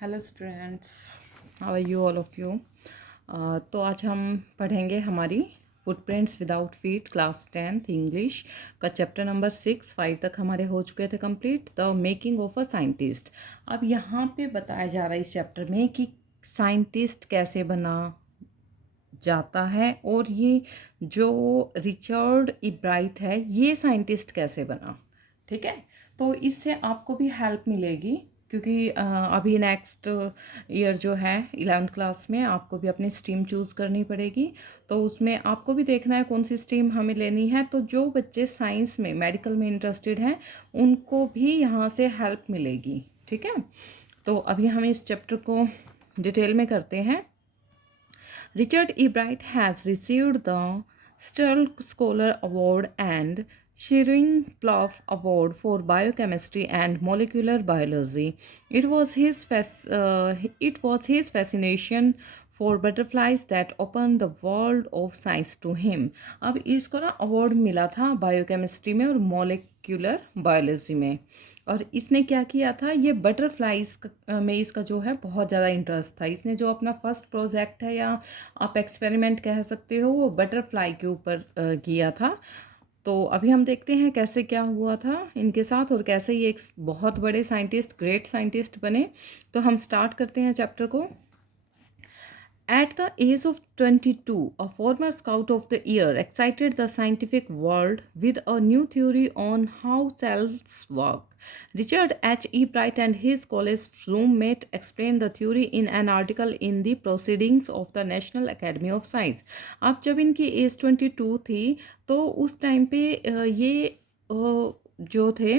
Hello students, how are you all of you. तो आज हम पढ़ेंगे हमारी footprints without feet class 10th English का चैप्टर नंबर 5 तक हमारे हो चुके थे complete, the making of a scientist. अब यहाँ पे बताया जा रहा है इस चैप्टर में कि साइंटिस्ट कैसे बना जाता है और ये जो रिचर्ड इब्राइट है ये साइंटिस्ट कैसे बना। ठीक है, तो इससे आपको भी हेल्प मिलेगी क्योंकि अभी नेक्स्ट ईयर जो है 11th क्लास में आपको भी अपनी स्ट्रीम चूज़ करनी पड़ेगी। तो उसमें आपको भी देखना है कौन सी स्ट्रीम हमें लेनी है। तो जो बच्चे साइंस में मेडिकल में इंटरेस्टेड हैं उनको भी यहाँ से हेल्प मिलेगी। ठीक है, तो अभी हम इस चैप्टर को डिटेल में करते हैं। Richard E. Bright has received the Stern Scholar Award and Shirring Plough Award for Biochemistry and Molecular Biology. It was his fascination for butterflies that opened the world of science to him. अब इसको ना award मिला था biochemistry में और molecular biology में। और इसने क्या किया था, ये बटरफ्लाइज में इसका जो है बहुत ज़्यादा इंटरेस्ट था। इसने जो अपना फर्स्ट प्रोजेक्ट है या आप एक्सपेरिमेंट कह सकते हो वो बटरफ्लाई के ऊपर किया था। तो अभी हम देखते हैं कैसे क्या हुआ था इनके साथ और कैसे ये एक बहुत बड़े साइंटिस्ट, ग्रेट साइंटिस्ट बने। तो हम स्टार्ट करते हैं चैप्टर को। At the age of 22, a former Scout of the Year excited the scientific world with a new theory on how cells work. Richard H. E. Bright and his college roommate explained the theory in an article in the Proceedings of the National Academy of Science. अब जब इनकी as 22 थी तो उस time पे ये जो थे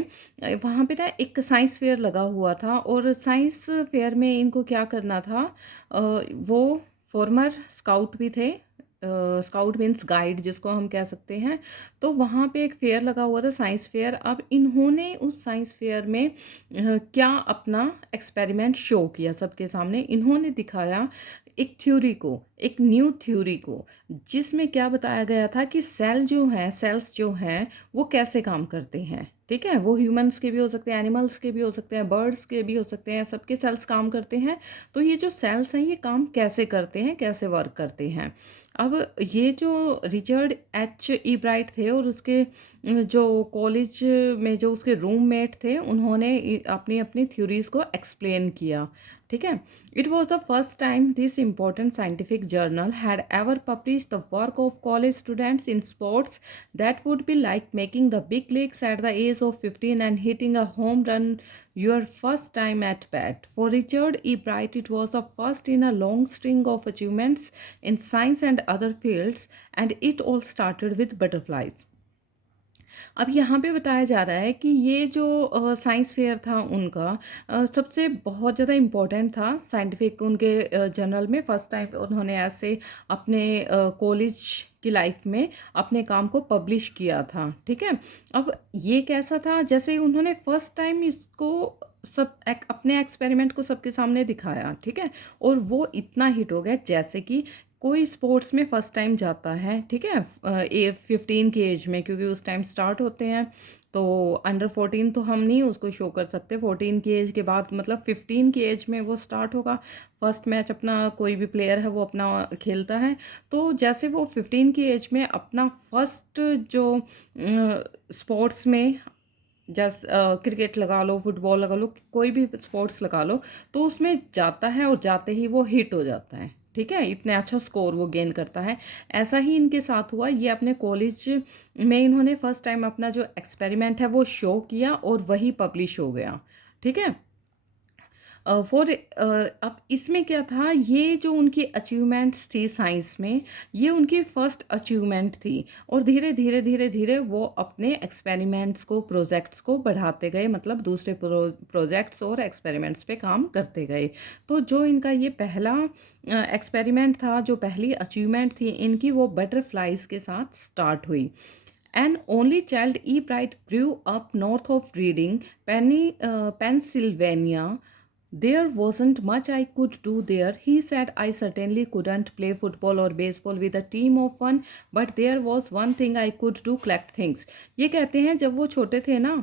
वहाँ पे ना एक साइंस फेयर लगा हुआ था और साइंस फेयर में इनको क्या करना था, वो फॉर्मर स्काउट भी थे। स्काउट मीन्स गाइड जिसको हम कह सकते हैं। तो वहाँ पे एक फेयर लगा हुआ था, साइंस फेयर। अब इन्होंने उस साइंस फेयर में क्या अपना एक्सपेरिमेंट शो किया सबके सामने। इन्होंने दिखाया एक थ्योरी को, एक न्यू थ्योरी को, जिसमें क्या बताया गया था कि सेल्स जो हैं वो कैसे काम करते हैं। ठीक है, वो ह्यूमंस के भी हो सकते हैं, एनिमल्स के भी हो सकते हैं, बर्ड्स के भी हो सकते हैं, सबके सेल्स काम करते हैं। तो ये जो सेल्स हैं ये काम कैसे करते हैं, कैसे वर्क करते हैं। अब ये जो रिचर्ड एच ई ब्राइट थे और उसके जो कॉलेज में जो उसके रूममेट थे उन्होंने अपनी अपनी थ्योरीज को एक्सप्लेन किया। ठीक है, it was the first time this important scientific journal had ever publish the work of college students in sports that would be like making the big leagues at the age of 15 and hitting a home run your first time at bat. For Richard E. Bright, it was the first in a long string of achievements in science and other fields, and it all started with butterflies. अब यहाँ पे बताया जा रहा है कि ये जो साइंस फेयर था उनका सबसे बहुत ज़्यादा इम्पोर्टेंट था साइंटिफिक उनके जर्नल में। फर्स्ट टाइम उन्होंने ऐसे अपने कॉलेज की लाइफ में अपने काम को पब्लिश किया था। ठीक है, अब ये कैसा था, जैसे उन्होंने फर्स्ट टाइम इसको अपने एक्सपेरिमेंट को सबके सामने दिखाया। ठीक है, और वो इतना हिट हो गया जैसे कि कोई स्पोर्ट्स में फर्स्ट टाइम जाता है। ठीक है, 15 की एज में, क्योंकि उस टाइम स्टार्ट होते हैं। तो अंडर 14 तो हम नहीं उसको शो कर सकते। 14 की एज के बाद मतलब 15 की एज में वो स्टार्ट होगा। फर्स्ट मैच अपना कोई भी प्लेयर है वो अपना खेलता है। तो जैसे वो 15 की एज में अपना फर्स्ट जो स्पोर्ट्स में, जैसे क्रिकेट लगा लो, फुटबॉल लगा लो, कोई भी स्पोर्ट्स लगा लो, तो उसमें जाता है और जाते ही वो हिट हो जाता है। ठीक है, इतने अच्छा स्कोर वो गेन करता है। ऐसा ही इनके साथ हुआ। ये अपने कॉलेज में इन्होंने फर्स्ट टाइम अपना जो एक्सपेरिमेंट है वो शो किया और वही पब्लिश हो गया। ठीक है, अब इसमें क्या था, ये जो उनकी अचीवमेंट्स थी साइंस में, ये उनकी फर्स्ट अचीवमेंट थी। और धीरे धीरे धीरे धीरे वो अपने एक्सपेरिमेंट्स को, प्रोजेक्ट्स को बढ़ाते गए, मतलब दूसरे प्रोजेक्ट्स और एक्सपेरिमेंट्स पे काम करते गए। तो जो इनका ये पहला एक्सपेरिमेंट था, जो पहली अचीवमेंट थी इनकी, वो बटरफ्लाइज के साथ स्टार्ट हुई। An only child, E. Bright grew up north of Reading, Pennsylvania. There wasn't much I could do there. He said, I certainly couldn't play football or baseball with a team of one, but there was one thing I could do, collect things. ये कहते हैं जब वो छोटे थे ना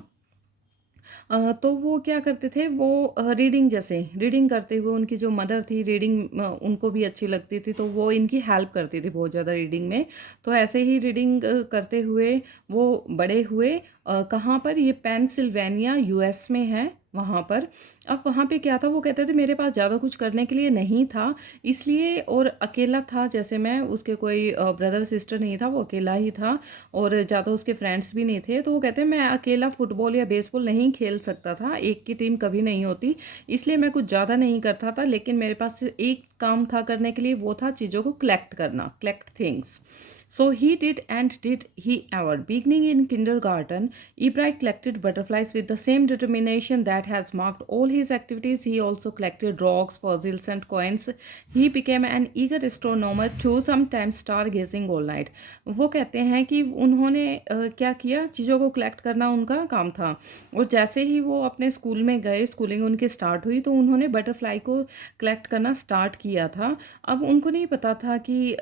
तो वो क्या करते थे, वो रीडिंग, जैसे रीडिंग करते हुए उनकी जो मदर थी, रीडिंग उनको भी अच्छी लगती थी, तो वो इनकी हेल्प करती थी बहुत ज़्यादा रीडिंग में। तो ऐसे ही रीडिंग करते हुए वो बड़े हुए। कहाँ पर, ये पेंसिल्वेनिया यूएस में है वहाँ पर। अब वहाँ पे क्या था, वो कहते थे मेरे पास ज़्यादा कुछ करने के लिए नहीं था, इसलिए, और अकेला था, जैसे मैं, उसके कोई ब्रदर सिस्टर नहीं था, वो अकेला ही था और ज़्यादा उसके फ्रेंड्स भी नहीं थे। तो वो कहते हैं मैं अकेला फुटबॉल या बेसबॉल नहीं खेल सकता था, एक की टीम कभी नहीं होती, इसलिए मैं कुछ ज़्यादा नहीं करता था, लेकिन मेरे पास एक काम था करने के लिए, वो था चीज़ों को कलेक्ट करना, collect things. So he did, and did he ever. Beginning in kindergarten, Ebright collected butterflies with the same determination that has marked all his activities. He also collected rocks, fossils, and coins. He became an eager astronomer too, sometimes stargazing all night. वो कहते हैं कि उन्होंने क्या किया, चीज़ों को collect करना उनका काम था, और जैसे ही वो अपने स्कूल में गए, स्कूलिंग उनकी स्टार्ट हुई, तो उन्होंने बटरफ्लाई को कलेक्ट करना स्टार्ट किया था। अब उनको नहीं पता था कि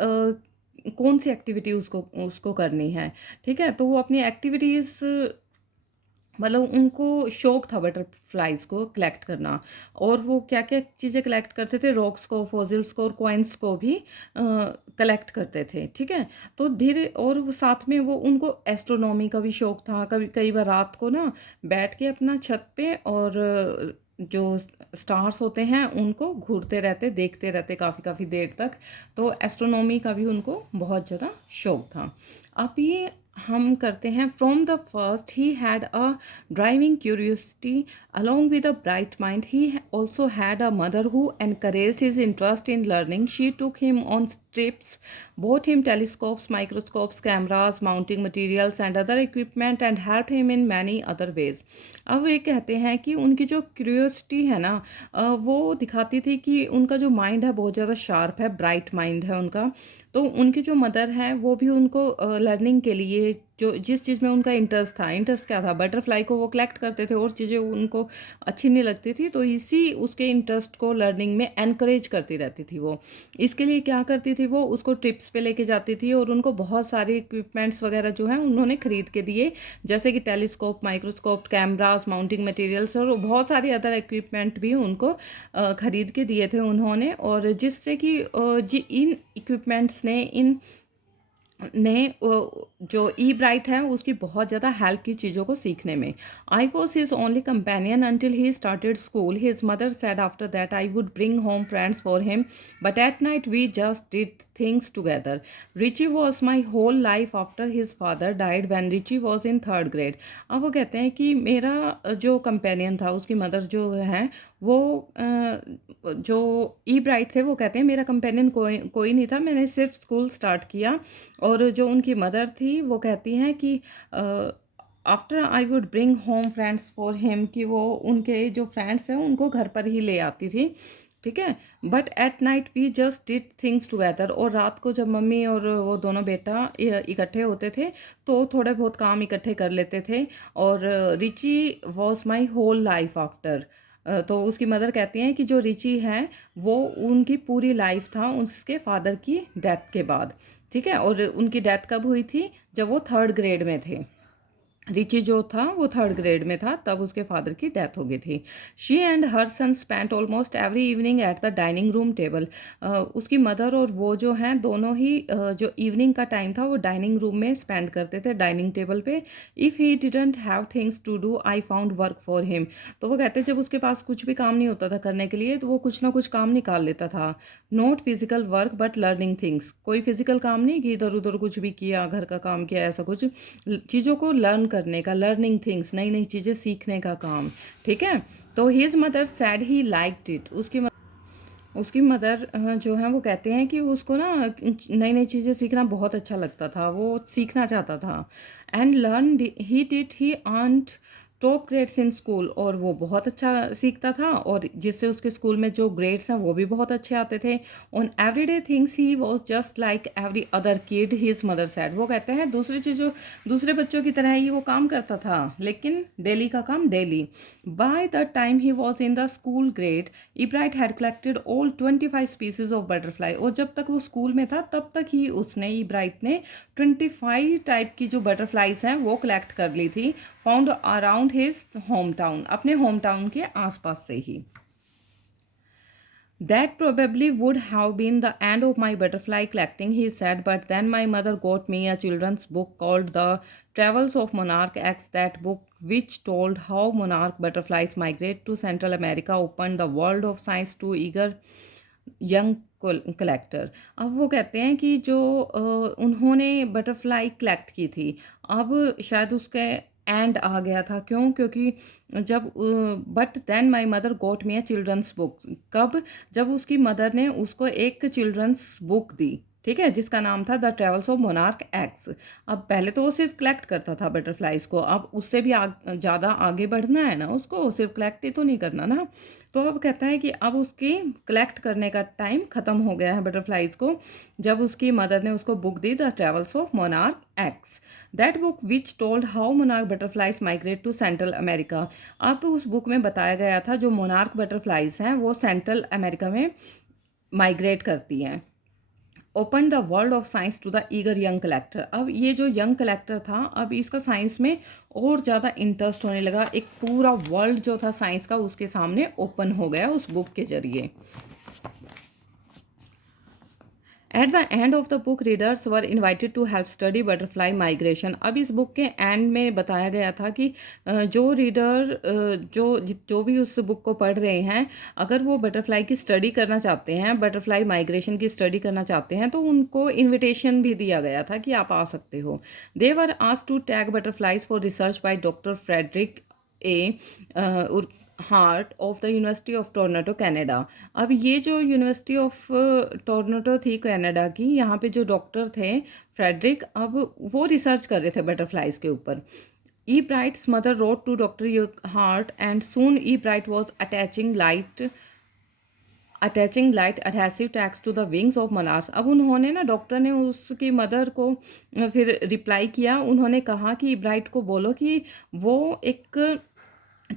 कौन सी एक्टिविटी उसको उसको करनी है, ठीक है? तो वो अपनी एक्टिविटीज़, मतलब उनको शौक था बटरफ्लाइज को कलेक्ट करना, और वो क्या क्या चीज़ें कलेक्ट करते थे, रॉक्स को, फॉसिल्स को और कॉइन्स को भी कलेक्ट करते थे, ठीक है? तो धीरे, और वो साथ में वो, उनको एस्ट्रोनॉमी का भी शौक था, कभी कई बार रात को ना बैठ के अपना छत पे, और जो स्टार्स होते हैं उनको घूरते रहते, देखते रहते काफ़ी काफ़ी देर तक। तो एस्ट्रोनॉमी का भी उनको बहुत ज़्यादा शौक था। अब ये हम करते हैं, from the first he had a driving curiosity along with a bright mind. He also had a mother who encouraged his interest in learning. She took him on trips, bought him telescopes, microscopes, cameras, mounting materials and other equipment, and helped him in many other ways. अब ये कहते हैं कि उनकी जो curiosity है ना, वो दिखाती थी कि उनका जो माइंड है बहुत ज़्यादा शार्प है, ब्राइट माइंड है उनका। तो उनकी जो मदर है वो भी उनको लर्निंग के लिए, जो जिस चीज़ में उनका इंटरेस्ट था, इंटरेस्ट क्या था, बटरफ्लाई को वो कलेक्ट करते थे, और चीज़ें उनको अच्छी नहीं लगती थी, तो इसी उसके इंटरेस्ट को लर्निंग में एनकरेज करती रहती थी वो। इसके लिए क्या करती थी, वो उसको ट्रिप्स पे लेके जाती थी, और उनको बहुत सारे इक्विपमेंट्स वगैरह जो है उन्होंने खरीद के दिए, जैसे कि telescope, microscope, cameras, mounting materials, और बहुत सारे अदर इक्विपमेंट भी उनको खरीद के दिए थे उन्होंने, और जिससे कि इन इक्विपमेंट्स ने जो ई ब्राइट है उसकी बहुत ज़्यादा हेल्प की चीज़ों को सीखने में। I was his only companion until he started school. His mother said after that I would bring home friends for him, but at night we just did things together. Richie was my whole life after his father died when Richie was in third grade. अब वो कहते हैं कि मेरा जो companion था, उसकी mother जो है वो जो ई ब्राइट थे, वो कहते हैं मेरा कंपेनियन कोई कोई नहीं था, मैंने सिर्फ स्कूल स्टार्ट किया। और जो उनकी मदर थी वो कहती हैं कि after I would bring home friends for him, कि वो उनके जो फ्रेंड्स हैं उनको घर पर ही ले आती थी, ठीक है? But at night we just did things together. और रात को जब मम्मी और वो दोनों बेटा इकट्ठे होते थे, तो थोड़े बहुत काम इकट्ठे कर लेते थे. और Richie was my whole life after. तो उसकी मदर कहती हैं कि जो रिची है वो उनकी पूरी लाइफ था उसके फादर की डेथ के बाद, ठीक है? और उनकी डेथ कब हुई थी, जब वो थर्ड ग्रेड में थे। रिची जो था वो थर्ड ग्रेड में था, तब उसके फादर की डेथ हो गई थी. She and her son spent almost every evening at the dining room table. उसकी मदर और वो जो हैं दोनों ही जो इवनिंग का टाइम था वो डाइनिंग रूम में स्पेंड करते थे, डाइनिंग टेबल पे. If he didn't have things to do I found work for him. तो वो कहते जब उसके पास कुछ भी काम नहीं होता था करने के लिए, तो वो कुछ ना कुछ काम निकाल लेता था. Not physical work but learning things. कोई फिजिकल काम नहीं कि इधर उधर कुछ भी किया, घर का काम किया, ऐसा कुछ, चीज़ों को लर्न करने का, लर्निंग थिंग्स, नई नई चीज़ें सीखने का काम, ठीक है? तो his mother sad he liked it. उसकी मदर जो है वो कहते हैं कि उसको ना नई नई चीज़ें सीखना बहुत अच्छा लगता था, वो सीखना चाहता था. And learn he did he earned top grades in school. और वो बहुत अच्छा सीखता था, और जिससे उसके स्कूल में जो ग्रेड्स हैं वो भी बहुत अच्छे आते थे. On everyday things he was just like every other kid, his mother sad. वो कहते हैं दूसरी चीज़ों, दूसरे बच्चों की तरह ही वो काम करता था, लेकिन डेली का काम daily. By the time he was in the school grade, Ebright had collected all 25 species of butterfly. और जब तक वो स्कूल में था तब तक ही उसने, इब्राइट ने, 25 टाइप की जो बटरफ्लाइज हैं वो कलेक्ट कर ली थी. Found around his home town, अपने होम टाउन के आसपास से ही. That probably would have been the end of my butterfly collecting, he said, but then my mother got me a children's book called The Travels of Monarch X. That book, which told how monarch butterflies migrate to Central America, opened the world of science to eager young collector. अब वो कहते हैं कि जो उन्होंने butterfly collect की थी, अब शायद उसके एंड आ गया था. क्यों? क्योंकि जब but then my mother got me a children's book. कब? जब उसकी मदर ने उसको एक चिल्ड्रंस बुक दी, ठीक है, जिसका नाम था the travels of monarch x. अब पहले तो वो सिर्फ कलेक्ट करता था बटरफ्लाइज को, अब उससे भी ज़्यादा आगे बढ़ना है ना उसको, सिर्फ कलेक्ट ही तो नहीं करना ना. तो अब कहता है कि अब उसकी कलेक्ट करने का टाइम ख़त्म हो गया है बटरफ्लाइज को, जब उसकी मदर ने उसको बुक दी the travels of monarch X. That book which told how monarch butterflies migrate to Central America. अब उस बुक में बताया गया था जो मोनार्क बटरफ्लाइज हैं वो सेंट्रल अमेरिका में माइग्रेट करती हैं. Open the world of science to the eager young collector. अब ये जो यंग कलेक्टर था, अब इसका साइंस में और ज़्यादा इंटरेस्ट होने लगा. एक पूरा वर्ल्ड जो था साइंस का उसके सामने ओपन हो गया उस बुक के जरिए. At the end of the book readers were invited to help study butterfly migration. अब इस बुक के एंड में बताया गया था कि जो रीडर जो भी उस बुक को पढ़ रहे हैं, अगर वो बटरफ्लाई की स्टडी करना चाहते हैं, बटरफ्लाई माइग्रेशन की स्टडी करना चाहते हैं, तो उनको इन्विटेशन भी दिया गया था कि आप आ सकते हो. They were asked to tag butterflies for research by doctor Frederick A Hart of the University of Toronto Canada. अब ये जो यूनिवर्सिटी ऑफ टोरंटो थी कनाडा की, यहाँ पे जो डॉक्टर थे फ्रेडरिक, अब वो रिसर्च कर रहे थे बटरफ्लाइज के ऊपर. Ebright's mother wrote to doctor Hart and soon Ebright was attaching light adhesive tags to the wings of monarchs. अब उन्होंने ना, डॉक्टर ने उसकी मदर को फिर रिप्लाई किया. उन्होंने कहा कि ब्राइट को बोलो कि वो एक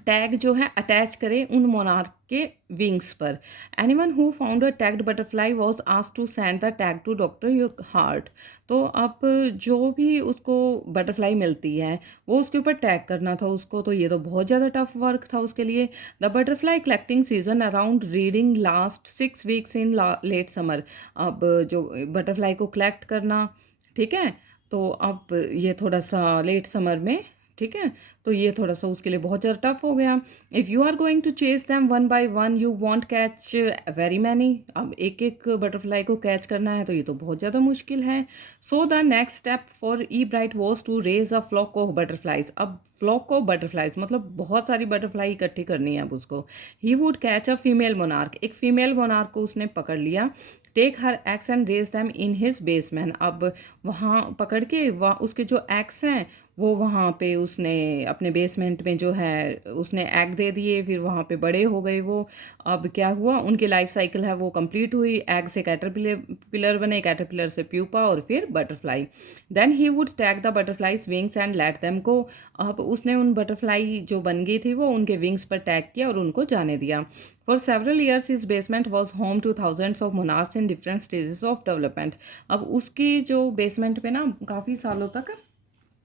टैग जो है अटैच करें उन मोनार्क के विंग्स पर. Anyone who found a tagged butterfly was asked to send the tag to doctor Hart. तो अब जो भी उसको बटरफ्लाई मिलती है वो उसके ऊपर टैग करना था उसको. तो ये तो बहुत ज़्यादा टफ वर्क था उसके लिए. The butterfly collecting season around Reading last 6 weeks in late summer. अब जो बटरफ्लाई को कलेक्ट करना, ठीक है, तो अब ये थोड़ा सा लेट समर में, ठीक है, तो ये थोड़ा सा उसके लिए बहुत ज़्यादा टफ हो गया. If you are going to chase them one by one you won't catch very many. अब एक एक बटरफ्लाई को कैच करना है तो ये तो बहुत ज़्यादा मुश्किल है. So the next step for Ebright was to raise a flock of butterflies. अब फ्लॉक ऑफ बटरफ्लाइज मतलब बहुत सारी बटरफ्लाई इकट्ठी करनी है अब उसको. He would catch a female monarch. एक फीमेल मोनार्क को उसने पकड़ लिया. Take her eggs and raise them in his basement. अब वहाँ पकड़ के उसके जो एग्स हैं वो वहाँ पे उसने अपने बेसमेंट में जो है उसने एग दे दिए. फिर वहाँ पे बड़े हो गए वो. अब क्या हुआ, उनकी लाइफ साइकिल है वो कंप्लीट हुई. एग से कैटरपिलर बने, कैटरपिलर से प्यूपा और फिर butterfly. Then he would tag the butterflies wings and let them go. अब उसने उन बटरफ्लाई जो बन गई थी वो उनके विंग्स पर टैग किया और उनको जाने दिया. For several years his basement was home two thousands of monarchs in different stages of development. अब उसकी जो बेसमेंट पे ना काफ़ी सालों तक,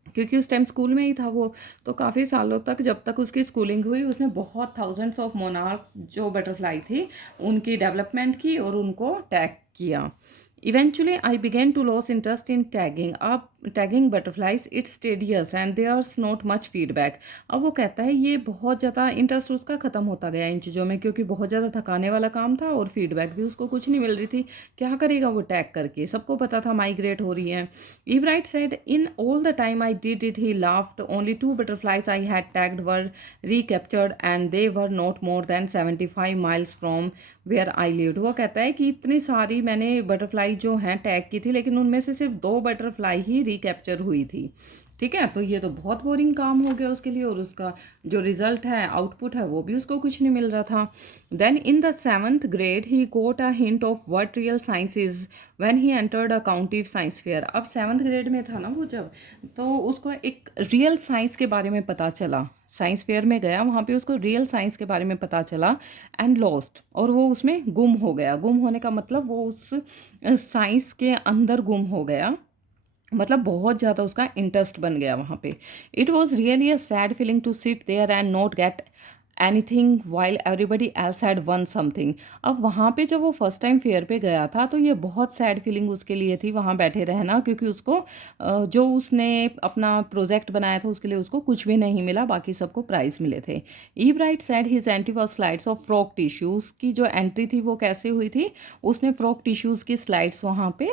क्योंकि उस टाइम स्कूल में ही था वो, तो काफ़ी सालों तक जब तक उसकी स्कूलिंग हुई उसने बहुत थाउजेंड्स ऑफ मोनार्क्स जो बटरफ्लाई थी उनकी डेवलपमेंट की और उनको टैग किया. Eventually, I began to lose interest in tagging. अब tagging butterflies it's tedious and there's not much feedback. अब वो कहता है ये बहुत ज़्यादा इंटरेस्ट उसका ख़त्म होता गया इन चीज़ों में, क्योंकि बहुत ज़्यादा थकाने वाला काम था और फीडबैक भी उसको कुछ नहीं मिल रही थी. क्या करेगा वो टैग करके, सबको पता था माइग्रेट हो रही है. Ebright said in all the time I did it he laughed. Only 2 butterflies I had tagged were recaptured and they were not more than 75 miles from where I lived. वो कहता है कि इतनी सारी मैंने बटरफ्लाई जो हैं टैग की थी, लेकिन उनमें से सिर्फ 2 बटरफ्लाई ही रिकैप्चर हुई थी. ठीक है, तो ये तो बहुत बोरिंग काम हो गया उसके लिए और उसका जो रिजल्ट है, आउटपुट है, वो भी उसको कुछ नहीं मिल रहा था. Then in the 7th grade he got a hint of what real science is when he entered a county science fair. अब 7th grade में था ना वो जब, तो उसको एक रियल साइंस के बारे में पता चला. साइंस फेयर में गया, वहाँ पे उसको रियल साइंस के बारे में पता चला. एंड लॉस्ट, और वो उसमें गुम हो गया. गुम होने का मतलब वो उस साइंस के अंदर गुम हो गया. मतलब बहुत ज़्यादा उसका इंटरेस्ट बन गया वहाँ पे। It was really a sad feeling to sit there and not get anything while everybody else had won something. अब वहाँ पे जब वो फर्स्ट टाइम फेयर पे गया था तो ये बहुत सैड फीलिंग उसके लिए थी वहाँ बैठे रहना, क्योंकि उसको जो उसने अपना प्रोजेक्ट बनाया था उसके लिए उसको कुछ भी नहीं मिला, बाकी सबको प्राइज़ मिले थे। Ebright said his entry was slides of frog tissues की जो एंट्री थी वो कैसे हुई थी, उसने फ्रॉक टिश्यूज़ की स्लाइड्स वहाँ पे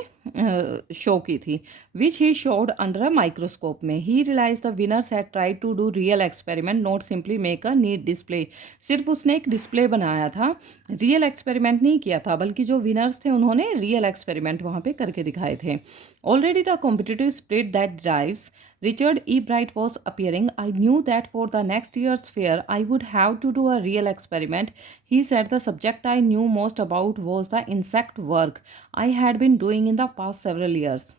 शो की थी, which he showed under a microscope में। He realized the winners had tried to do real experiment not simply make a neat display. सिर्फ उसने एक डिस्प्ले बनाया था, रियल एक्सपेरिमेंट नहीं किया था, बल्कि जो विनर्स थे उन्होंने रियल एक्सपेरिमेंट वहाँ पे करके दिखाए थे। Already the competitive spirit that drives Richard E. Bright was appearing. I knew that for the next year's fair, I would have to do a real experiment. He said the subject I knew most about was the insect work I had been doing in the past several years.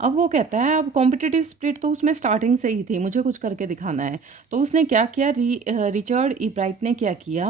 अब वो कहता है अब competitive spirit तो उसमें starting से ही थी, मुझे कुछ करके दिखाना है। तो उसने क्या किया, रिचर्ड ई ब्राइट ने क्या किया,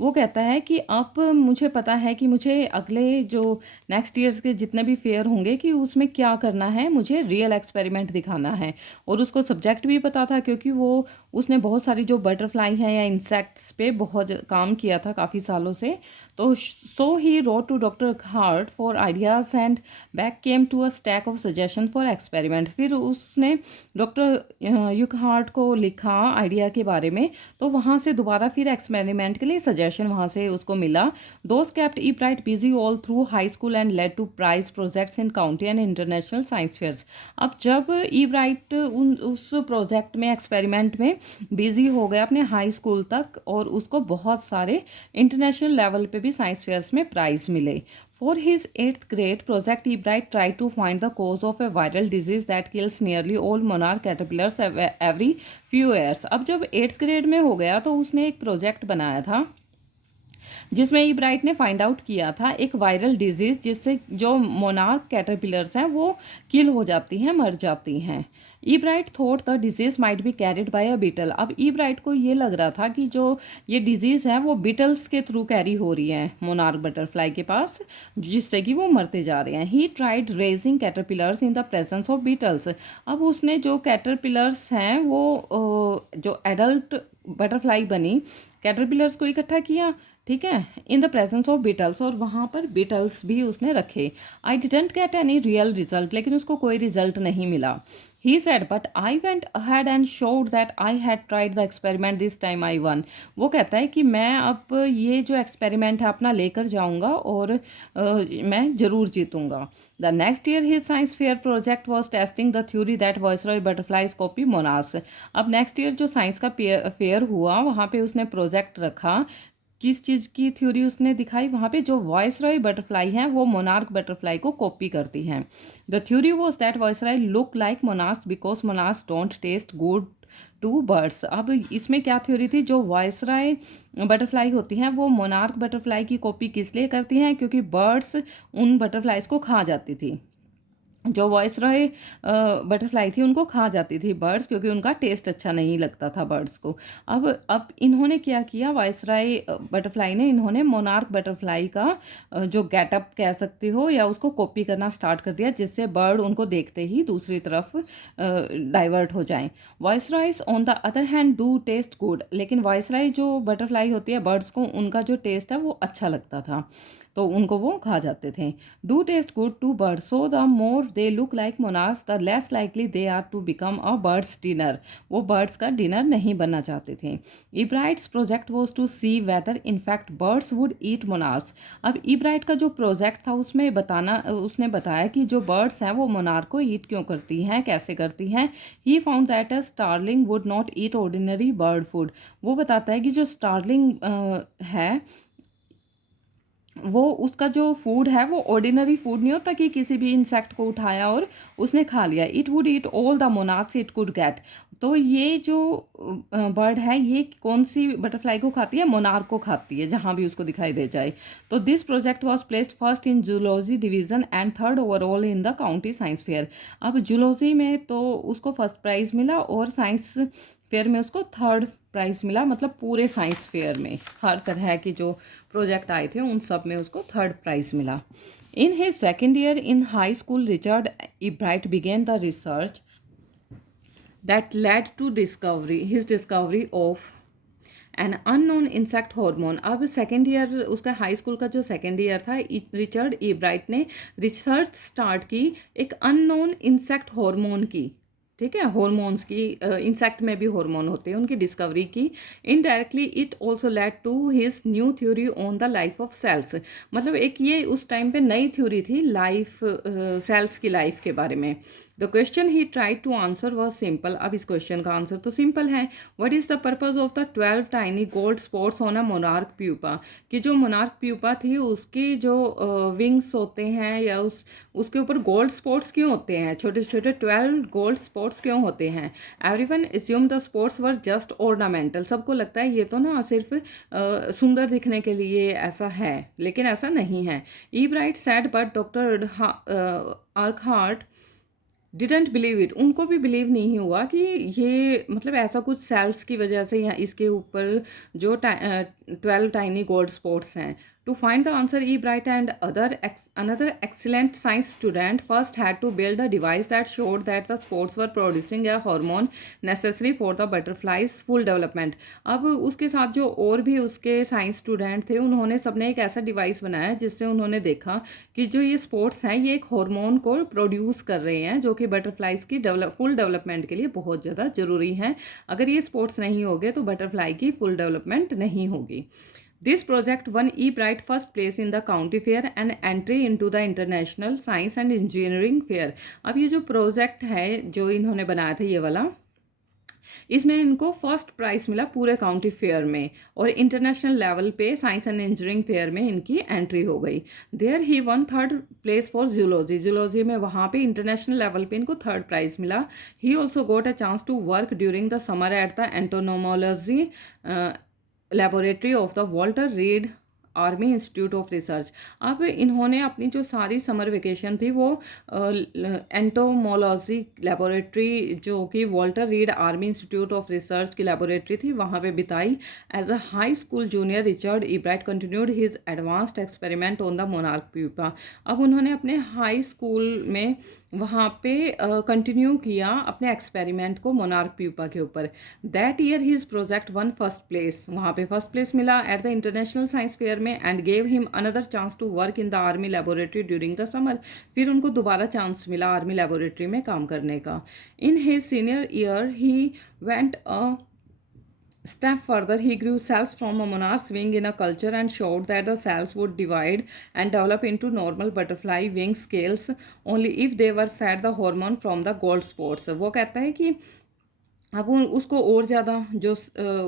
वो कहता है कि अब मुझे पता है कि मुझे अगले जो नेक्स्ट ईयर्स के जितने भी फेयर होंगे कि उसमें क्या करना है, मुझे रियल एक्सपेरिमेंट दिखाना है। और उसको सब्जेक्ट भी पता था, क्योंकि वो उसने बहुत सारी जो बटरफ्लाई हैं या इंसेक्ट्स पे बहुत काम किया था काफ़ी सालों से। तो सो he wrote to doctor heart for ideas and back came to a stack of suggestion for experiment. फिर उसने डॉक्टर युकहार्ट को लिखा आइडिया के बारे में, तो वहाँ से दोबारा फिर एक्सपेरिमेंट के लिए सजेशन वहाँ से उसको मिला। Those kept Ebright busy all through high school and led to prize projects in county and international science fairs. अब जब ई ब्राइट उस प्रोजेक्ट में एक्सपेरिमेंट में बिजी हो गया अपने हाई स्कूल तक, और उसको बहुत सारे इंटरनेशनल लेवल पे भी साइंस फेयर्स में प्राइज मिले। For his 8th grade project, E. Bright tried to find the cause of a viral disease that kills nearly all monarch caterpillars every few years. अब जब 8th ग्रेड में हो गया तो उसने एक प्रोजेक्ट बनाया था जिसमें ई ब्राइट ने फाइंड आउट किया था एक वायरल डिजीज़ जिससे जो मोनार्क कैटरपिलर्स हैं वो किल हो जाती हैं, मर जाती हैं। Ebright thought the disease might be carried by a beetle. अब ई ब्राइट को ये लग रहा था कि जो ये डिजीज़ है वो बीटल्स के थ्रू कैरी हो रही है मोनार्क बटरफ्लाई के पास, जिससे कि वो मरते जा रहे हैं। He tried raising caterpillars in the presence of beetles. अब उसने जो कैटरपिलर्स हैं वो जो एडल्ट बटरफ्लाई बनी, कैटरपिलर्स को इकट्ठा किया, ठीक है, in the presence of beetles, और वहाँ पर बीटल्स भी उसने रखे। I didn't get any real result, लेकिन उसको कोई रिजल्ट नहीं मिला। He said but I went ahead and showed that I had tried the experiment this time I won. वो कहता है कि मैं अब ये जो एक्सपेरिमेंट है अपना लेकर जाऊंगा और मैं ज़रूर जीतूंगा। The next year his science fair project was testing the theory that viceroy butterflies copy monarchs. अब नेक्स्ट ईयर जो साइंस का फेयर हुआ वहाँ पे उसने प्रोजेक्ट रखा, किस चीज़ की थ्योरी उसने दिखाई, वहाँ पे जो वॉयसरॉय बटरफ्लाई हैं वो मोनार्क बटरफ्लाई को कॉपी करती हैं। The theory was that viceroy look like monarchs because monarchs don't taste good to birds. अब इसमें क्या थ्योरी थी, जो वॉयसरॉय बटरफ्लाई होती हैं वो मोनार्क बटरफ्लाई की कॉपी किस लिए करती हैं, क्योंकि बर्ड्स उन बटरफ्लाइज को खा जाती थी। जो वॉयसरॉय बटरफ्लाई थी उनको खा जाती थी बर्ड्स, क्योंकि उनका टेस्ट अच्छा नहीं लगता था बर्ड्स को। अब इन्होंने क्या किया, वॉयसरॉय बटरफ्लाई ने, इन्होंने मोनार्क बटरफ्लाई का जो गेटअप कह सकते हो या उसको कॉपी करना स्टार्ट कर दिया, जिससे बर्ड उनको देखते ही दूसरी तरफ डाइवर्ट हो जाएं। Viceroys on the other hand do taste good, लेकिन वॉयसरॉय जो बटरफ्लाई होती है बर्ड्स को उनका जो टेस्ट है वो अच्छा लगता था, तो उनको वो खा जाते थे। Do taste good to birds, so the more they look like monarchs the less likely they are to become a bird's dinner. वो बर्ड्स का डिनर नहीं बनना चाहते थे। Ebright's project was to see whether in fact birds would eat monarchs. अब Ebright का जो project था उसमें उसने बताया कि जो बर्ड्स हैं वो मोनार्क को ईट क्यों करती हैं, कैसे करती हैं। He found that a starling would not eat ordinary bird food. वो बताता है कि जो स्टारलिंग है वो उसका जो फूड है वो ऑर्डिनरी फूड नहीं होता कि किसी भी इंसेक्ट को उठाया और उसने खा लिया। It would eat all the monarchs it could get. तो ये जो बर्ड है ये कौन सी बटरफ्लाई को खाती है, मोनार्क को खाती है जहाँ भी उसको दिखाई दे जाए। तो this project was placed first in zoology division and third overall in the county science fair. अब जूलॉजी में तो उसको फर्स्ट प्राइज़ मिला और साइंस फेयर में उसको थर्ड प्राइज़ मिला, मतलब पूरे साइंस फेयर में हर तरह के जो प्रोजेक्ट आए थे उन सब में उसको थर्ड प्राइज़ मिला। In his second year in high school Richard Ebright began the research that led to his discovery of an unknown insect hormone. अब सेकेंड ईयर उसका हाई स्कूल का जो सेकेंड ईयर था, रिचर्ड ई ब्राइट ने research start की एक unknown insect hormone की, ठीक है, हॉर्मोन्स की, इंसेक्ट में भी हार्मोन होते हैं, उनकी डिस्कवरी की। Indirectly it also led to his new theory on the life of cells. मतलब एक ये उस टाइम पे नई थ्योरी थी लाइफ, सेल्स की लाइफ के बारे में। The question he tried to answer was simple. अब इस क्वेश्चन का आंसर तो सिंपल है। What is the purpose of the 12 tiny gold spots on a monarch pupa? कि जो मोनार्क प्यूपा थी उसकी जो विंग्स होते हैं या उसके ऊपर गोल्ड स्पॉट्स क्यों होते हैं, छोटे छोटे 12 गोल्ड स्पॉट्स क्यों होते हैं? Everyone assume the spots were just ornamental. सबको लगता है ये तो ना सिर्फ सुंदर दिखने के लिए ऐसा है, लेकिन ऐसा नहीं है। Ebright said but doctor Urquhart didn't believe it. उनको भी बिलीव नहीं हुआ कि ये मतलब ऐसा कुछ सेल्स की वजह से या इसके ऊपर जो 12 टाइनी गोल्ड स्पॉट्स हैं। To find the answer Ebright and another excellent science student first had to build a device that showed that the spots were producing a hormone necessary for the butterfly's full development। अब उसके साथ जो और भी उसके science student थे उन्होंने सबने एक ऐसा डिवाइस बनाया जिससे उन्होंने देखा कि जो ये स्पोर्ट्स हैं ये एक हार्मोन को प्रोड्यूस कर रहे हैं जो कि बटरफ्लाइज की फुल डेवलपमेंट के लिए बहुत ज़्यादा ज़रूरी है। अगर ये स्पोर्ट्स नहीं होंगे तो बटरफ्लाई की फुल डेवलपमेंट नहीं होगी। This project won E. Bright first place in the county fair and entry into the International Science and Engineering Fair। अब ये जो प्रोजेक्ट है जो इन्होंने बनाया था ये वाला, इसमें इनको फर्स्ट प्राइज मिला पूरे काउंटी फेयर में और इंटरनेशनल लेवल पे साइंस एंड इंजीनियरिंग फेयर में इनकी एंट्री हो गई। There he won third place for zoology. Zoology में वहाँ पे इंटरनेशनल लेवल पे इनको थर्ड प्राइज मिला। He also got a chance to work during the summer at the entomology laboratory of the Walter Reed Army Institute of Research. अब इन्होंने अपनी जो सारी समर वेकेशन थी वो एंटोमोलॉजी लेबोरेटरी जो कि Walter Reed Army Institute of Research की लेबोरेटरी थी वहाँ पे बिताई। As a high school junior Richard Ebright continued his advanced experiment on the monarch pupa. अब उन्होंने अपने हाई स्कूल में वहाँ पे कंटिन्यू किया अपने एक्सपेरिमेंट को मोनार्क प्यूपा के ऊपर। That year his project won first place. वहाँ पे फर्स्ट प्लेस मिला at the international science fair में and gave him another chance to work in the army laboratory during the summer. फिर उनको दोबारा चांस मिला आर्मी लेबोरेटरी में काम करने का। In his senior year he went a step further, he grew cells from a monarch's wing in a culture and showed that the cells would divide and develop into normal butterfly wing scales only if they were fed the hormone from the gold spots। वो कहता है कि अब उसको और ज़्यादा जो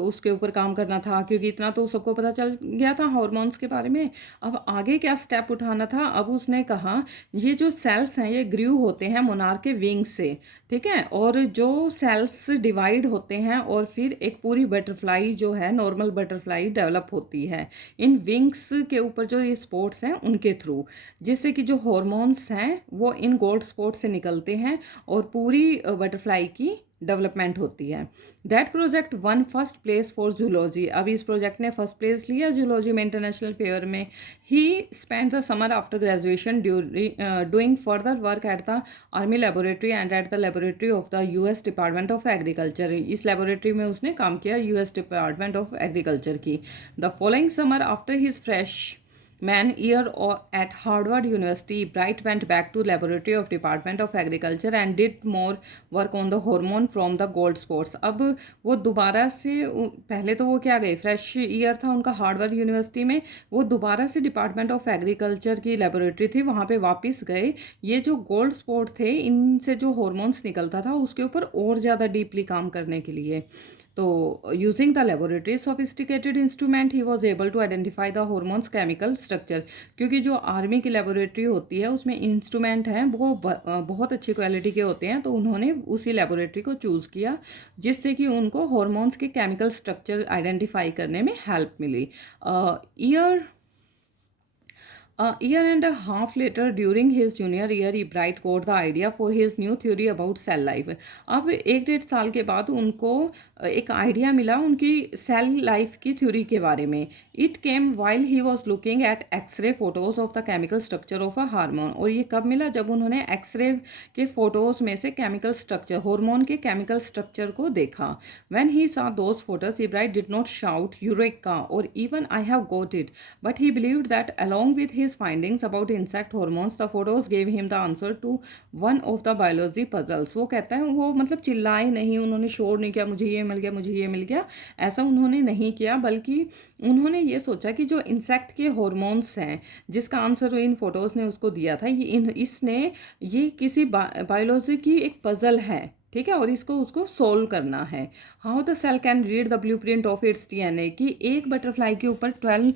उसके ऊपर काम करना था क्योंकि इतना तो सबको पता चल गया था हार्मोन्स के बारे में। अब आगे क्या स्टेप उठाना था? अब उसने कहा ये जो सेल्स हैं ये ग्रू होते हैं मोनार्क के विंग से, ठीक है, और जो सेल्स डिवाइड होते हैं और फिर एक पूरी बटरफ्लाई जो है नॉर्मल बटरफ्लाई डेवलप होती है इन विंग्स के ऊपर जो ये स्पॉट्स हैं उनके थ्रू, जिससे कि जो हार्मोन्स हैं वो इन गोल्ड स्पॉट से निकलते हैं और पूरी बटरफ्लाई की डेवलपमेंट होती है। That project won first place for zoology. अब इस प्रोजेक्ट ने फर्स्ट प्लेस लिया जूलॉजी में इंटरनेशनल फेयर में। He spend the summer after graduation doing further work at the army laboratory and at the laboratory of the US Department of Agriculture. इस laboratory में उसने काम किया यूएस डिपार्टमेंट ऑफ एग्रीकल्चर की। The following summer after his fresh man year at Harvard University, Bright went back to laboratory of Department of Agriculture and did more work on the hormone from the gold spots। अब वो दोबारा से पहले तो वो क्या गए, fresh year था उनका हार्वर्ड यूनिवर्सिटी में, वो दोबारा से डिपार्टमेंट ऑफ एग्रीकल्चर की लेबोरेटरी थी वहाँ पे वापस गए। ये जो गोल्ड स्पॉट थे इनसे जो हॉर्मोन्स निकलता था उसके ऊपर और ज़्यादा डीपली काम करने के लिए। तो using the laboratory sophisticated instrument he was able to identify the hormone's chemical structure. क्योंकि जो आर्मी की लेबोरेटरी होती है उसमें इंस्ट्रूमेंट हैं वो बहुत अच्छी क्वालिटी के होते हैं, तो उन्होंने उसी लेबोरेटरी को चूज़ किया जिससे कि उनको हॉर्मोन्स के केमिकल स्ट्रक्चर आइडेंटिफाई करने में हेल्प मिली। Year A year and a half later, during his junior year, Ebright got the idea for his new theory about cell life. अब 1 डेढ़ साल के बाद उनको एक आइडिया मिला उनकी सेल लाइफ की थ्योरी के बारे में. It came while he was looking at X-ray photos of the chemical structure of a hormone. और ये कब मिला? जब उन्होंने एक्सरे के फोटोज में से केमिकल स्ट्रक्चर, हार्मोन के केमिकल स्ट्रक्चर को देखा. When he saw those photos, Ebright did not shout eureka or even I have got it, but he believed that along with his findings about insect hormones, the photos gave him the answer to one of the biology puzzles. वो कहता है वो मतलब चिल्लाए नहीं, उन्होंने शोर नहीं किया मुझे ये मिल गया मुझे ये मिल गया, ऐसा उन्होंने नहीं किया, बल्कि उन्होंने ये सोचा कि जो इंसेक्ट के हॉर्मोन्स हैं जिसका आंसर इन फोटोज़ ने उसको दिया था, इसने ये किसी बायोलॉजी की एक पजल है, ठीक है, और इसको उसको सोल्व करना है. How the cell can read the blueprint of its DNA, कि एक बटरफ्लाई के ऊपर 12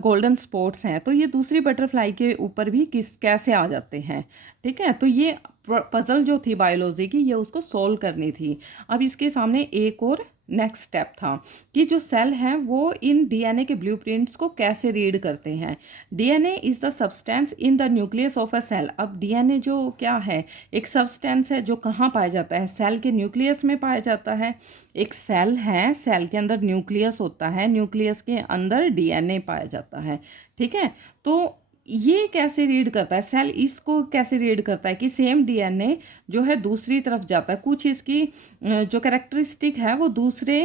गोल्डन स्पॉट्स हैं, तो ये दूसरी बटरफ्लाई के ऊपर भी कैसे आ जाते हैं. ठीक है, तो ये पजल जो थी बायोलॉजी की, ये उसको सोल्व करनी थी. अब इसके सामने एक और नेक्स्ट स्टेप था कि जो सेल हैं वो इन डीएनए के ब्लूप्रिंट्स को कैसे रीड करते हैं. DNA is the substance in the nucleus of a cell. अब डीएनए जो क्या है, एक सब्सटेंस है जो कहाँ पाया जाता है, सेल के न्यूक्लियस में पाया जाता है. एक सेल है, सेल के अंदर न्यूक्लियस होता है, न्यूक्लियस के अंदर डीएनए पाया जाता है. ठीक है, तो ये कैसे रीड करता है सेल, इसको कैसे रीड करता है कि सेम डीएनए जो है दूसरी तरफ जाता है, कुछ इसकी जो कैरेक्टरिस्टिक है वो दूसरे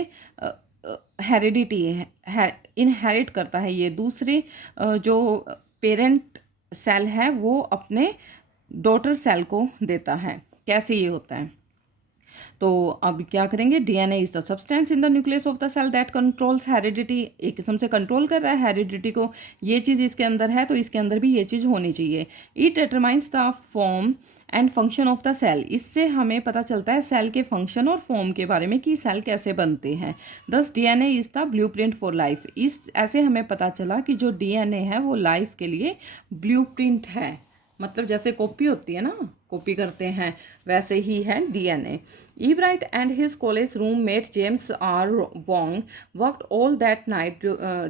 हेरिडिटी है, इनहेरिट करता है, ये दूसरे जो पेरेंट सेल है वो अपने डॉटर सेल को देता है. कैसे ये होता है, तो अब क्या करेंगे, DNA is the substance in the nucleus of the cell that controls heredity. एक किस्म से कंट्रोल कर रहा है हेरिडिटी को, ये चीज़ इसके अंदर है तो इसके अंदर भी ये चीज़ होनी चाहिए. It determines the form and function of the cell. इससे हमें पता चलता है सेल के फंक्शन और फॉर्म के बारे में कि सेल कैसे बनते हैं. दस DNA is the blueprint for life. इस ऐसे हमें पता चला कि जो डीएनए है वो लाइफ के लिए ब्लूप्रिंट है, मतलब जैसे कॉपी होती है ना, कॉपी करते हैं, वैसे ही है DNA. Ebright and his college roommate James R. Wong worked all that night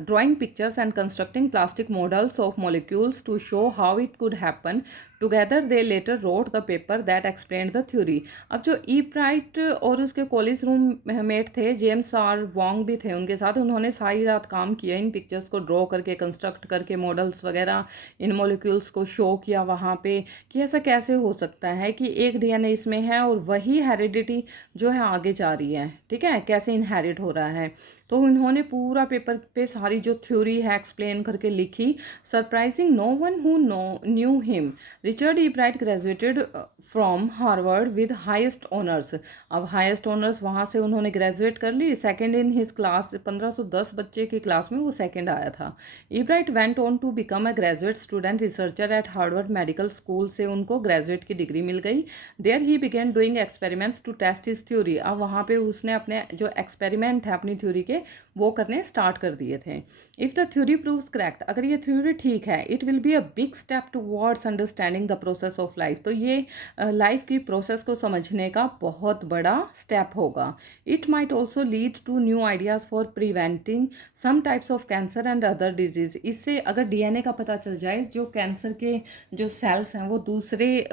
drawing pictures and constructing plastic models of molecules to show how it could happen. Together they later wrote the paper that explained the theory. अब जो Ebright और उसके college roommate थे James are Wong भी थे उनके साथ, उन्होंने सारी रात काम किया, इन पिक्चर्स को ड्रॉ करके, कंस्ट्रक्ट करके, मॉडल्स वगैरह, इन मॉलिक्यूल्स को शो किया वहाँ पे कि ऐसा कैसे हो सकता है कि एक डीएनए इसमें है और वही हेरिडिटी जो है आगे जा रही है. ठीक है, कैसे इनहेरिट हो रहा है. तो उन्होंने पूरा पेपर पे सारी जो थ्योरी है एक्सप्लेन करके लिखी. Surprising no one who knew him, Richard Ebright graduated from Harvard with highest honours. अब हाईएस्ट ऑनर्स वहाँ से उन्होंने ग्रेजुएट कर ली, सेकंड इन हिज क्लास, 1510 बच्चे की क्लास में वो सेकंड आया था. Ebright went on to become a graduate student researcher at Harvard Medical School. से उनको ग्रेजुएट की डिग्री मिल गई. There he began doing experiments to test his theory. अब वहाँ पे उसने अपने जो एक्सपेरिमेंट है अपनी थ्योरी के वो करने स्टार्ट कर दिए थे. If the theory proves correct, अगर ये थ्योरी ठीक है, it will be a big step towards understanding the process of life. तो ये लाइफ की प्रोसेस को समझने का बहुत बड़ा स्टेप होगा. It might also lead to new ideas for preventing some types of cancer and other disease. इससे अगर डीएनए का पता चल जाए, जो कैंसर के जो सेल्स हैं वो दूसरे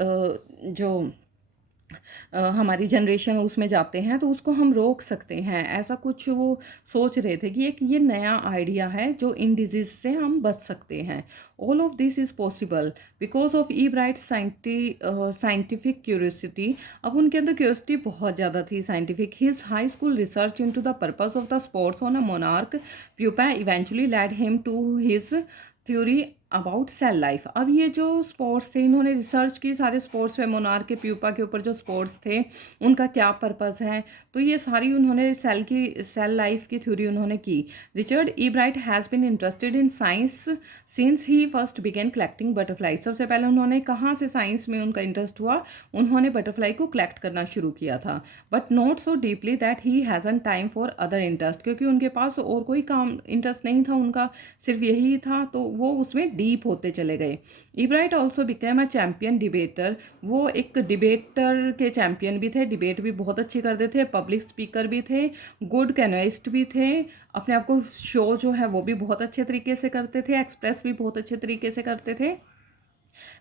जो हमारी जनरेशन उसमें जाते हैं तो उसको हम रोक सकते हैं. ऐसा कुछ वो सोच रहे थे कि एक ये नया आइडिया है जो इन डिजीज से हम बच सकते हैं. All of this is possible because of Ebright scientific curiosity. अब उनके अंदर क्यूरियोसिटी बहुत ज़्यादा थी scientific. His high school research into the purpose of the sports on a monarch pupa eventually led him to his theory about cell life. अब ये जो sports थे, इन्होंने रिसर्च की सारे स्पोर्ट्स पे, मोनार्क के प्यूपा के ऊपर जो स्पोर्ट्स थे उनका क्या पर्पस है, तो ये सारी उन्होंने सेल लाइफ की थ्योरी उन्होंने की. Richard Ebright has been interested in science since he first began collecting butterfly. सबसे पहले उन्होंने कहाँ से साइंस में उनका इंटरेस्ट हुआ, उन्होंने बटरफ्लाई को कलेक्ट करना शुरू किया था. But not so deeply that he हैज़न time for other interest, क्योंकि उनके पास और कोई काम इंटरेस्ट नहीं था, उनका सिर्फ यही था, तो वो उसमें डीप होते चले गए। Ebright also became a champion debater, वो एक डिबेटर के चैम्पियन भी थे, डिबेट भी बहुत अच्छी करते थे, पब्लिक स्पीकर भी थे, गुड कैनोइस्ट भी थे, अपने आप को शो जो है वो भी बहुत अच्छे तरीके से करते थे, एक्सप्रेस भी बहुत अच्छे तरीके से करते थे,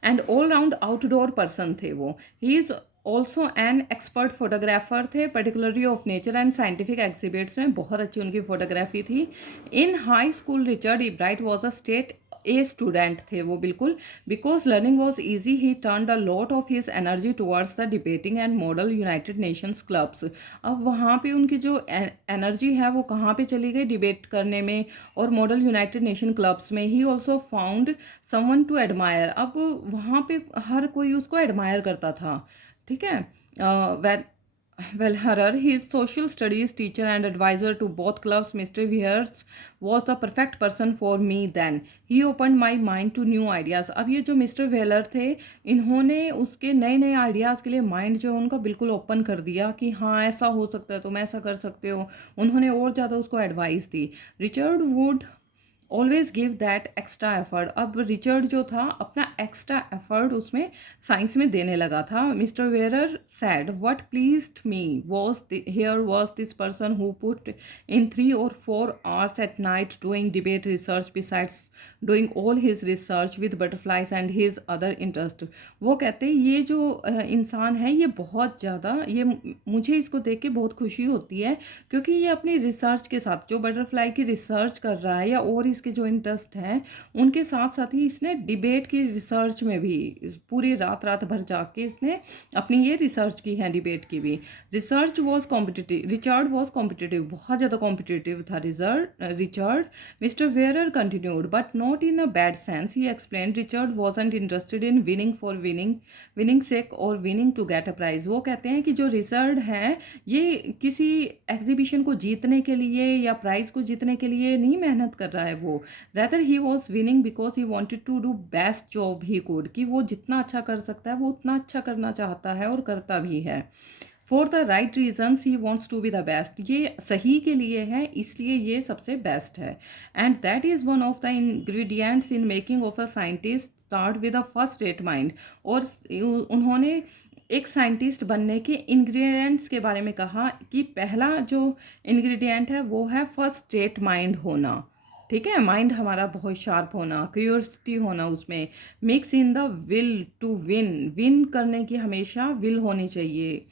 and all round outdoor person थे वो। He is also an expert photographer थे, particularly of nature and scientific exhibits में बहुत अच्छी उनकी फोटोग्राफी थी। In high school Richard Ebright was a straight A student थे वो बिल्कुल, because learning was easy he turn a lot of his energy towards the debating and model United Nations clubs. अब वहाँ पे उनकी जो एनर्जी है वो कहाँ पे चली गई, डिबेट करने में और मॉडल यूनाइटेड नेशन क्लब्स में। He also found someone to admire, अब वहाँ पे हर कोई उसको एडमायर करता था, ठीक है। Well horror, his social studies teacher and advisor to both clubs, Mr. Wears, was the perfect person for me then. He opened my mind to new ideas. अब ये जो मिस्टर वेलर थे, इन्होंने उसके नए नए आइडियाज़ के लिए माइंड जो है उनका बिल्कुल ओपन कर दिया कि हाँ ऐसा हो सकता है, तुम ऐसा कर सकते हो। उन्होंने और ज़्यादा उसको advice the. Richard would always give that extra effort, अब रिचर्ड जो था अपना एक्स्ट्रा एफर्ट उसमें साइंस में देने लगा था। Mister Weiher said what pleased me was here was this person who put in 3 or 4 hours at night doing debate research besides doing all his research with butterflies and his other interest. वो कहते ये जो इंसान है ये बहुत ज़्यादा, ये मुझे इसको देख के बहुत खुशी होती है, क्योंकि ये अपनी रिसर्च के साथ जो बटरफ्लाई की रिसर्च कर रहा है या और इसके जो इंटरेस्ट हैं उनके साथ साथ ही इसने डिबेट की रिसर्च में भी पूरी रात रात भर जाके इसने अपनी ये रिसर्च की है, डिबेट की भी। Research was competitive, Richard was competitive, बहुत ज़्यादा कॉम्पिटिटिव था Richard. Mister Weir continued but not in a bad sense, he explained Richard wasn't interested in winning for winning sake or winning to get a prize. वो कहते हैं कि जो Richard है ये किसी एग्जीबिशन को जीतने के लिए या प्राइज को जीतने के लिए नहीं मेहनत कर रहा है वो, rather he was winning because he wanted to do best job he could, कि वो जितना अच्छा कर सकता है वो उतना अच्छा करना चाहता है और करता भी है। For the right reasons he wants to be the best, ये सही के लिए है इसलिए ये सबसे बेस्ट है। And that is one of the ingredients in making of a scientist start with a first rate mind. और उन्होंने एक साइंटिस्ट बनने के इंग्रेडिएंट्स के बारे में कहा कि पहला जो इंग्रेडिएंट है वो है फर्स्ट रेट माइंड होना, ठीक है। माइंड हमारा बहुत शार्प होना, क्यूरियोसिटी होना उसमें, mix in the will to win, win करने की हमेशा विल होनी चाहिए,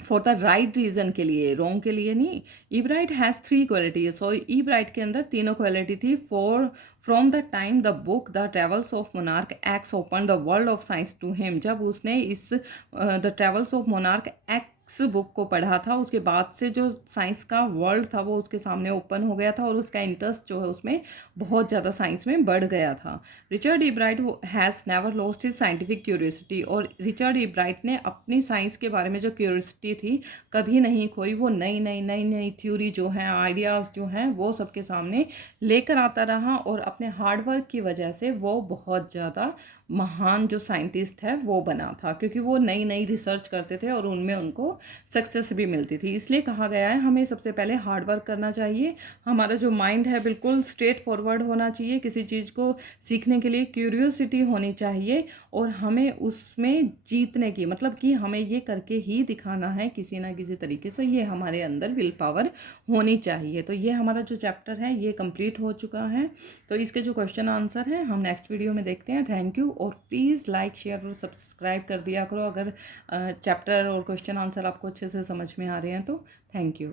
फॉर द राइट रीजन के लिए, रॉन्ग के लिए नहीं। Ebright has 3 qualities, so Ebright के अंदर तीनों क्वालिटी थी। For from the time the book the travels of monarch X open the world of science to him, जब उसने इस the travels of monarch X book को पढ़ा था उसके बाद से जो साइंस का वर्ल्ड था वो उसके सामने ओपन हो गया था और उसका इंटरेस्ट जो है उसमें बहुत ज़्यादा साइंस में बढ़ गया था। Richard Ebright has never lost his scientific curiosity, और रिचर्ड इब्राइट ने अपनी साइंस के बारे में जो क्यूरियोसिटी थी कभी नहीं खोई। वो नई नई नई नई थ्योरी जो हैं, आइडियाज़ जो हैं वो सबके सामने लेकर आता रहा, और अपने हार्डवर्क की वजह से वो बहुत ज़्यादा महान जो साइंटिस्ट है वो बना था, क्योंकि वो नई नई रिसर्च करते थे और उनमें उनको सक्सेस भी मिलती थी। इसलिए कहा गया है हमें सबसे पहले हार्ड वर्क करना चाहिए, हमारा जो माइंड है बिल्कुल स्ट्रेट फॉरवर्ड होना चाहिए, किसी चीज़ को सीखने के लिए क्यूरियोसिटी होनी चाहिए, और हमें उसमें जीतने की, मतलब कि हमें ये करके ही दिखाना है किसी ना किसी तरीके से, ये हमारे अंदर विल पावर होनी चाहिए। तो ये हमारा जो चैप्टर है ये कंप्लीट हो चुका है। तो इसके जो क्वेश्चन आंसर हैं हम नेक्स्ट वीडियो में देखते हैं। थैंक यू, और प्लीज़ लाइक शेयर और सब्सक्राइब कर दिया करो अगर चैप्टर और क्वेश्चन आंसर आपको अच्छे से समझ में आ रहे हैं तो। Thank you.